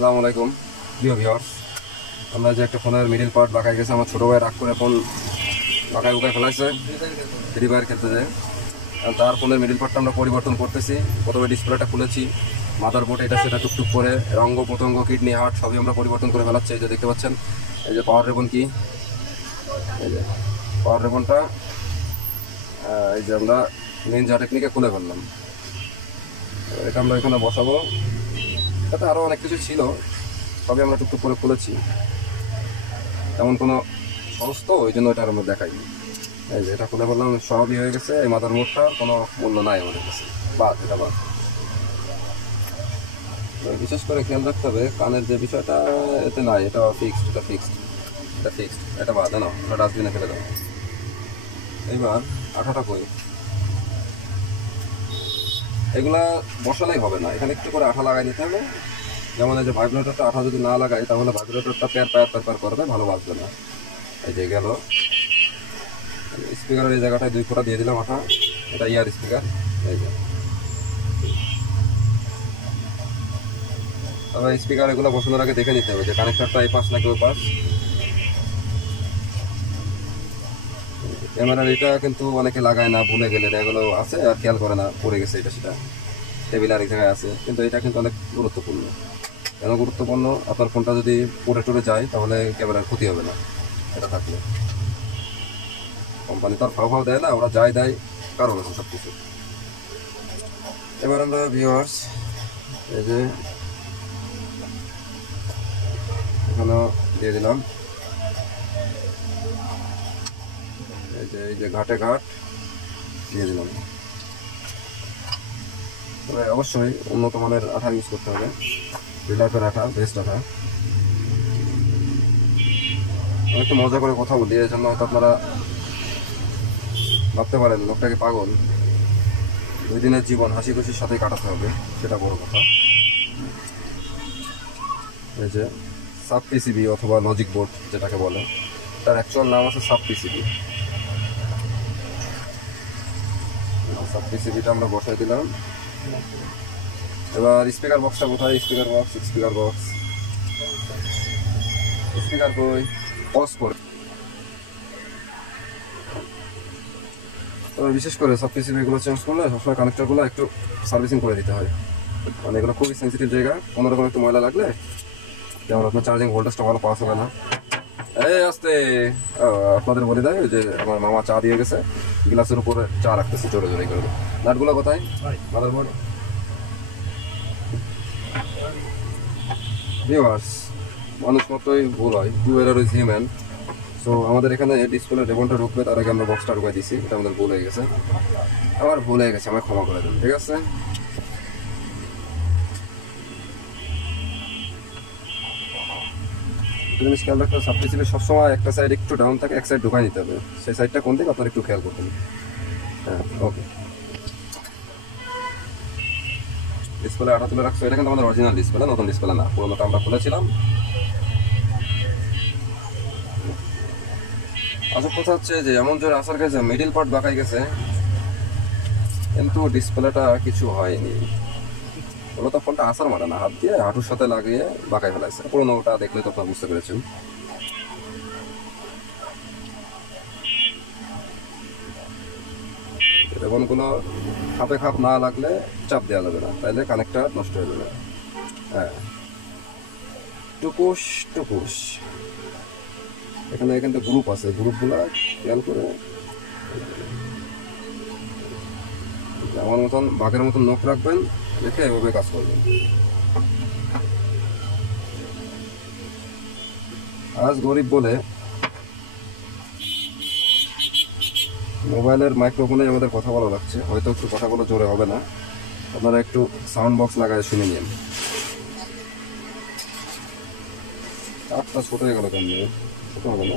আসসালামু আলাইকুম প্রিয় ভিউয়ার্স, আমরা যে একটা ফোনের মিডিল পার্ট বাঁকায় গেছে, আমার ছোটো ভাই রাগ করে ফোন বাঁকায় বুকায় ফেলাইছে ফ্রি ফায়ার খেলতে যায়। তার ফোনের মিডিল পার্টটা আমরা পরিবর্তন করতেছি। প্রথমে ডিসপ্লেটা খুলেছি, মাদারবোর্ড এটা সেটা টুকটুক করে অঙ্গ প্রত্যঙ্গ কিডনি হার্ট সবই আমরা পরিবর্তন করে ফেলাচ্ছি। এই যে দেখতে পাচ্ছেন, এই যে পাওয়ার রেবন কি, এই যে পাওয়ার রেবনটা এই যে আমরা নিনজা টেকনিকে খুলে ফেললাম। এটা আমরা এখানে বসাবো। এটাতে আরও অনেক কিছু ছিল, সবই আমরা টুকটুক করে খুলেছি। তেমন কোনো সহজ তো, ওই জন্য এটা আমরা দেখাই। এই যে এটা খুলে বললাম, সবই হয়ে গেছে। এই মাদার বোর্ডটার কোনো মূল্য নাই আমাদের কাছে, বাদ এটা বাদ। বিশেষ করে খেয়াল রাখতে হবে কানের যে বিষয়টা, এতে নাই, এটা ফিক্সড, এটা ফিক্সড, এটা ফিক্সড, এটা বাদ না, এটা ডাস্টবিনে ফেলে দাও। এইবার আঠাটা কই, এগুলা বসালেই হবে না, এখানে একটু করে আঠা লাগাই দিতে হবে। যেমন এই যে ভাইব্রেটরটা আঠা যদি না লাগাই তাহলে ভাইব্রেটরটা প্যার করবে, ভালো বাজবে না। এই যে গেল স্পিকারের এই জায়গাটায় 2 ফোঁটা দিয়ে দিলাম আঠা, এটা ইয়ার স্পিকার। এই যে তবে স্পিকার এগুলো বসানোর আগে দেখে নিতে হবে যে কানেক্টরটা এই পাশ নাকি ওই পাশ। ক্যামেরার এটা কিন্তু অনেকে লাগায় না, ভুলে গেলে এগুলো আছে আর খেয়াল করে না, পড়ে গেছে এটা সেটা, টেবিল আরেক জায়গায় আছে। কিন্তু এটা কিন্তু অনেক গুরুত্বপূর্ণ। কেন গুরুত্বপূর্ণ? আপনার ফোনটা যদি পড়ে টরে যায় তাহলে ক্যামেরার ক্ষতি হবে না এটা থাকলে। কোম্পানি তো আর ফাও দেয় না, ওরা যাই দেয় কারণ আছে সব কিছু। এবার আমরা ভিউয়ার্স এই যে এখানেও দিয়ে দিলাম, এই যে ঘাটে ঘাট দিয়ে দিলাম। তবে অবশ্যই উন্নত মানের আঠা ইউজ করতে হবে, রিলাইফের আঠা, বেস্ট আঠা। একটু মজা করে কথা বলি, এই জন্য হয়তো আপনারা ভাবতে পারেন লোকটাকে পাগল। 2 দিনের জীবন হাসি খুশির সাথে কাটাতে হবে, সেটা বড় কথা। এই যে সাব পিসিবি অথবা লজিক বোর্ড যেটাকে বলে, তার অ্যাকচুয়াল নাম আছে সাব পিসিবি। সাব পিসিবিটা আমরা বসাই দিলাম। এবার স্পিকার বক্সটা কোথায়? স্পিকার বক্স স্পিকার কই? পজ করে। তবে বিশেষ করে সব পিসিবিগুলো চেঞ্জ করলে সবসময় কানেক্টরগুলো একটু সার্ভিসিং করে দিতে হয়, মানে এগুলো খুবই সেন্সিটিভ জায়গা। কোনোরকম একটু ময়লা লাগলে যেমন আপনার চার্জিং ভোল্টেজটা ভালো পাস হবে না। এই আসতে আপনাদের বলে দেয় যে আমার মামা চা দিয়ে গেছে, গ্লাসের উপরে চা রাখতেছে জোরে জোরে করে। নাটগুলো কোথায়? মাদারবোর্ড। ভিউয়ার্স, মানুষ মতোই ভুল হয়, to err is human. So আমাদের এখানে ডিসপ্লে রেবনটা ঢুকবে, তার আগে আমরা বক্সটা ঢুকাই দিছি। এটা আমাদের ভুল হয়ে গেছে, আমায় ক্ষমা করে দেন, ঠিক আছে? জিনিস খেয়াল রাখতে হবে, সাব পিসিবি সবসময় একটা সাইড একটু ডাউন থাকে, এক সাইড ঢুকাই নিতে হবে। সেই সাইডটা কোন দিকে আপনার একটু খেয়াল করবেন। হ্যাঁ, ওকে। ডিসপ্লে আটা তুলে রাখছো, এটা কিন্তু আমাদের অরিজিনাল ডিসপ্লে, নতুন ডিসপ্লে না, পুরোনোটা আমরা খুলেছিলাম। আসল কথা হচ্ছে যে এমন জোরে আসার গেছে, মিডিল পার্ট বাঁকাই গেছে, কিন্তু ডিসপ্লেটা কিছু হয়নি। ওটা ফোনটা আসার মারে না, হাত দিয়ে হাঁটুর সাথে লাগিয়ে বাঁকাই ফেলাইছে। পুরোনোটা দেখলে তো আপনারা বুঝতে পেরেছেন। রেবনগুলো খাপে খাপ না লাগলে চাপ দেওয়া যাবে না, তাইলে কানেক্টর নষ্ট হয়ে যাবে। হ্যাঁ, টুকুস টুকুস। এখানে গ্রুপ আছে, গ্রুপগুলো খেয়াল করে আমার মতন বাঘের মতন নখ রাখবেন, দেখে এভাবে কাজ করবেন। আজ গরিব বলে মোবাইলের মাইক্রোফোনে আমাদের কথা বলা লাগছে, হয়তো একটু কথাগুলো জোরে হবে না, আপনারা একটু সাউন্ড বক্স লাগায় শুনে নিন। চাপটা ছোট হয়ে গেল কেন? ছোট হবে না,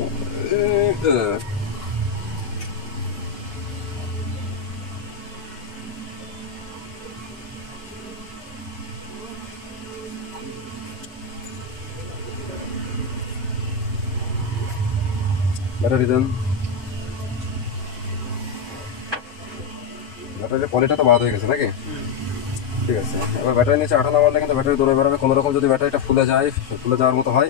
ব্যাটারি দেন। ব্যাটারির পলিটা তো বাদ হয়ে গেছে নাকি? ঠিক আছে। এবার ব্যাটারি নিচে আঠা না মারলে কিন্তু ব্যাটারি দৌড়ে বেরোবে। কোনো রকম যদি ব্যাটারিটা ফুলে যায়, ফুলে যাওয়ার মতো হয়,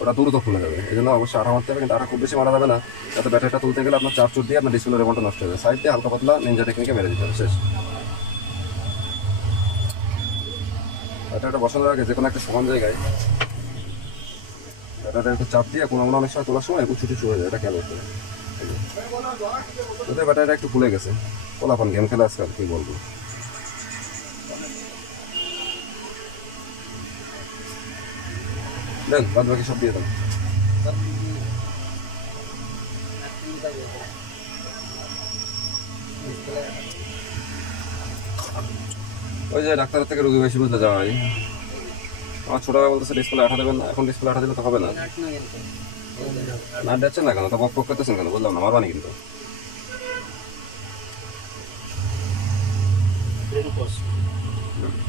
ওটা দ্রুত ফুলে যাবে। এই জন্য অবশ্যই আঠা মারতে হবে, কিন্তু আঠা খুব বেশি মারা যাবে না, যাতে ব্যাটারিটা তুলতে গেলে আপনার চার চুট দিয়ে আপনার ডিসপ্লে রিমোটটা নষ্ট হয়ে যাবে। সাইড দিয়ে হালকা পাতলা নিনজা টেকনিকে মেরে দিতে হবে, শেষ। ব্যাটারিটা বসানোর আগে যে কোনো একটা সমান জায়গায় ব্যাটারিটা একটু চাপ দিয়ে কোনো অনেক সময় তোলার সময় একটু ছুটি হয়ে যায়, এটা খেয়াল করতে হবে। ওদের ব্যাটারিটা একটু ফুলে গেছে, পোলাপান গেম খেলে আজকাল, কি বলবো। দেন বাদ বাকি সব দিয়ে দেন। ওই যে ডাক্তারের থেকে রোগী বেশি বুঝতে যাওয়া হয়। আমার ছোট ভাই বলতেছে ডিসপ্লে আঠা দেবেন না, এখন ডিসপ্লে আঠা দিলে তো হবে না। না যাচ্ছেন না কেন, তো বক বক করতেছেন কেন, বললাম না মারবানি কিন্তু।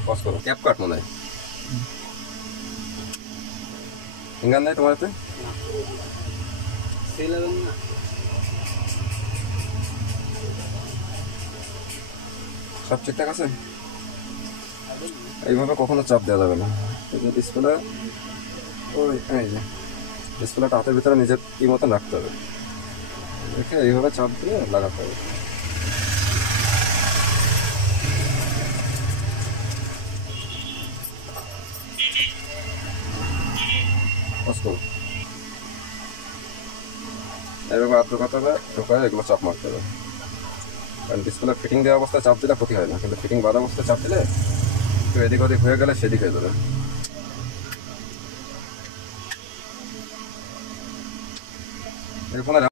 পজ করো, ক্যাপ কাট মনে হয়। ফিঙ্গার নেই তোমার হাতে? সব ঠিকঠাক আছে? এইভাবে কখনো চাপ দেওয়া যাবে না। ডিসপ্লে ওই এই যে ডিসপ্লেটা হাতের ভিতরে নিজের কি মতন রাখতে হবে, রেখে এইভাবে চাপ দিয়ে লাগাতে হবে। এইভাবে হাত ঢোকাতে হবে, ঢোকায় এগুলো চাপ মারতে হবে। কারণ ডিসপ্লে ফিটিং দেওয়া অবস্থায় চাপ দিলে ক্ষতি হয় না, কিন্তু ফিটিং বাঁধা অবস্থায় চাপ দিলে একটু এদিক ওদিক হয়ে গেলে সেদিক হয়ে যাবে। এই ফোনের